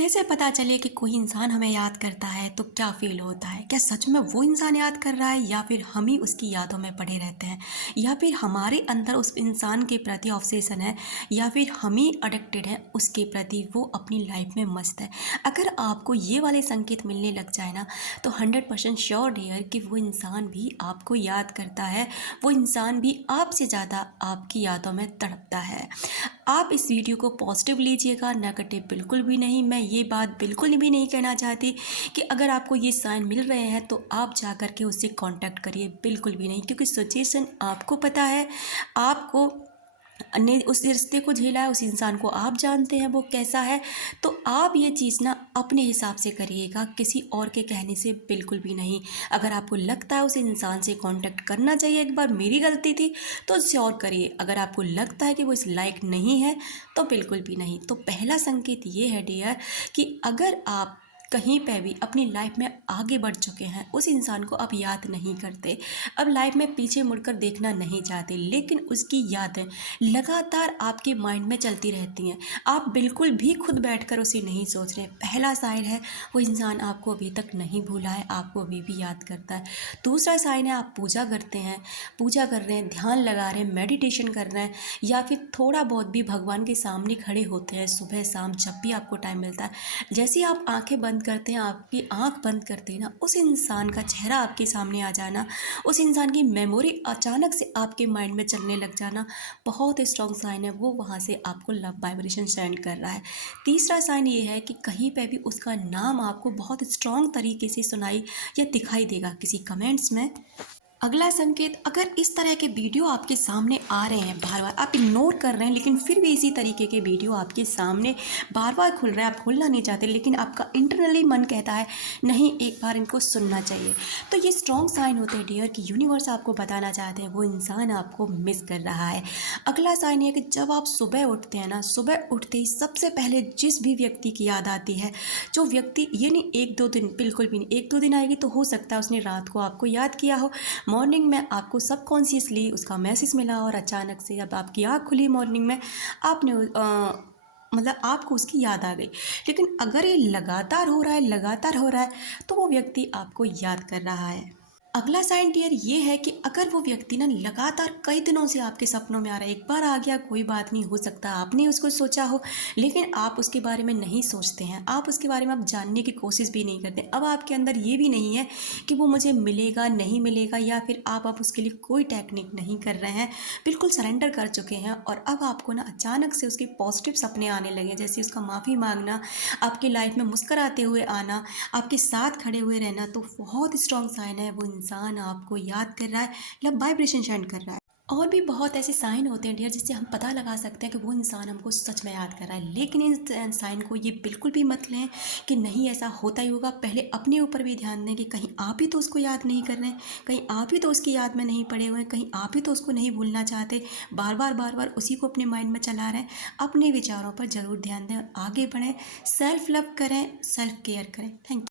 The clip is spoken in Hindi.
कैसे पता चले कि कोई इंसान हमें याद करता है तो क्या फ़ील होता है? क्या सच में वो इंसान याद कर रहा है या फिर हम ही उसकी यादों में पड़े रहते हैं? या फिर हमारे अंदर उस इंसान के प्रति ऑब्सेशन है या फिर हम ही एडिक्टेड हैं उसके प्रति, वो अपनी लाइफ़ में मस्त है। अगर आपको ये वाले संकेत मिलने लग जाए ना, तो 100% श्योर डियर कि वो इंसान भी आपको याद करता है, वो इंसान भी आपसे ज़्यादा आपकी यादों में तड़पता है। आप इस वीडियो को पॉजिटिव लीजिएगा, नेगेटिव बिल्कुल भी नहीं। मैं ये बात बिल्कुल भी नहीं कहना चाहती कि अगर आपको ये साइन मिल रहे हैं तो आप जा कर के उससे कांटेक्ट करिए, बिल्कुल भी नहीं, क्योंकि सिचुएशन आपको पता है। आपको ने उस रिश्ते को झेला है, उस इंसान को आप जानते हैं वो कैसा है। तो आप ये चीज़ ना अपने हिसाब से करिएगा, किसी और के कहने से बिल्कुल भी नहीं। अगर आपको लगता है उस इंसान से कांटेक्ट करना चाहिए, एक बार मेरी गलती थी, तो श्योर करिए। अगर आपको लगता है कि वो इस लायक नहीं है तो बिल्कुल भी नहीं। तो पहला संकेत ये है डियर कि अगर आप कहीं पे भी अपनी लाइफ में आगे बढ़ चुके हैं, उस इंसान को आप याद नहीं करते, अब लाइफ में पीछे मुड़कर देखना नहीं चाहते, लेकिन उसकी यादें लगातार आपके माइंड में चलती रहती हैं, आप बिल्कुल भी खुद बैठकर उसे नहीं सोच रहे, पहला साइन है वो इंसान आपको अभी तक नहीं भूला है, आपको अभी भी याद करता है। दूसरा साइन है आप पूजा करते हैं, पूजा कर रहे हैं, ध्यान लगा रहे हैं, मेडिटेशन कर रहे हैं, या फिर थोड़ा बहुत भी भगवान के सामने खड़े होते हैं सुबह शाम जब भी आपको टाइम मिलता है। जैसे ही आप आंखें बंद करते हैं, आपकी आंख बंद करते हैं ना, उस इंसान का चेहरा आपके सामने आ जाना, उस इंसान की मेमोरी अचानक से आपके माइंड में चलने लग जाना, बहुत स्ट्रॉन्ग साइन है, वो वहाँ से आपको लव वाइब्रेशन सेंड कर रहा है। तीसरा साइन ये है कि कहीं पे भी उसका नाम आपको बहुत स्ट्रॉन्ग तरीके से सुनाई या दिखाई देगा किसी कमेंट्स में। अगला संकेत, अगर इस तरह के वीडियो आपके सामने आ रहे हैं, बार बार आप इग्नोर कर रहे हैं, लेकिन फिर भी इसी तरीके के वीडियो आपके सामने बार बार खुल रहे हैं, आप खोलना नहीं चाहते, लेकिन आपका इंटरनली मन कहता है नहीं, एक बार इनको सुनना चाहिए, तो ये स्ट्रॉन्ग साइन होते हैं डियर कि यूनिवर्स आपको बताना चाहते हैं वो इंसान आपको मिस कर रहा है। अगला साइन ये कि जब आप सुबह उठते हैं ना, सुबह उठते ही सबसे पहले जिस भी व्यक्ति की याद आती है, जो व्यक्ति, ये नहीं एक दो दिन, बिल्कुल भी नहीं, एक दो दिन आएगी तो हो सकता है उसने रात को आपको याद किया हो, मॉर्निंग में आपको सबकॉन्शियसली उसका मैसेज मिला और अचानक से जब आपकी आँख खुली मॉर्निंग में, आपने मतलब आपको उसकी याद आ गई। लेकिन अगर ये लगातार हो रहा है, लगातार हो रहा है, तो वो व्यक्ति आपको याद कर रहा है। अगला साइन डियर ये है कि अगर वो व्यक्ति ना लगातार कई दिनों से आपके सपनों में आ रहा है, एक बार आ गया कोई बात नहीं, हो सकता आपने उसको सोचा हो, लेकिन आप उसके बारे में नहीं सोचते हैं, आप उसके बारे में आप जानने की कोशिश भी नहीं करते। अब आपके अंदर ये भी नहीं है कि वो मुझे मिलेगा नहीं मिलेगा, या फिर आप उसके लिए कोई टेक्निक नहीं कर रहे हैं, बिल्कुल सरेंडर कर चुके हैं। और अब आपको ना अचानक से उसके पॉजिटिव सपने आने लगे, जैसे उसका माफ़ी मांगना, आपकी लाइफ में मुस्कुराते हुए आना, आपके साथ खड़े हुए रहना, तो बहुत स्ट्रॉन्ग साइन है वो इंसान आपको याद कर रहा है, लव वाइब्रेशन सेंड कर रहा है। और भी बहुत ऐसे साइन होते हैं डियर जिससे हम पता लगा सकते हैं कि वो इंसान हमको सच में याद कर रहा है, लेकिन इन साइन को ये बिल्कुल भी मत लें कि नहीं ऐसा होता ही होगा। पहले अपने ऊपर भी ध्यान दें कि कहीं आप ही तो उसको याद नहीं कर रहे हैं, कहीं आप ही तो उसकी याद में नहीं पड़े हुए हैं, कहीं आप ही तो उसको नहीं भूलना चाहते, बार बार उसी को अपने माइंड में चला रहे हैं। अपने विचारों पर ज़रूर ध्यान दें, आगे बढ़ें, सेल्फ लव करें, सेल्फ केयर करें। Thank you.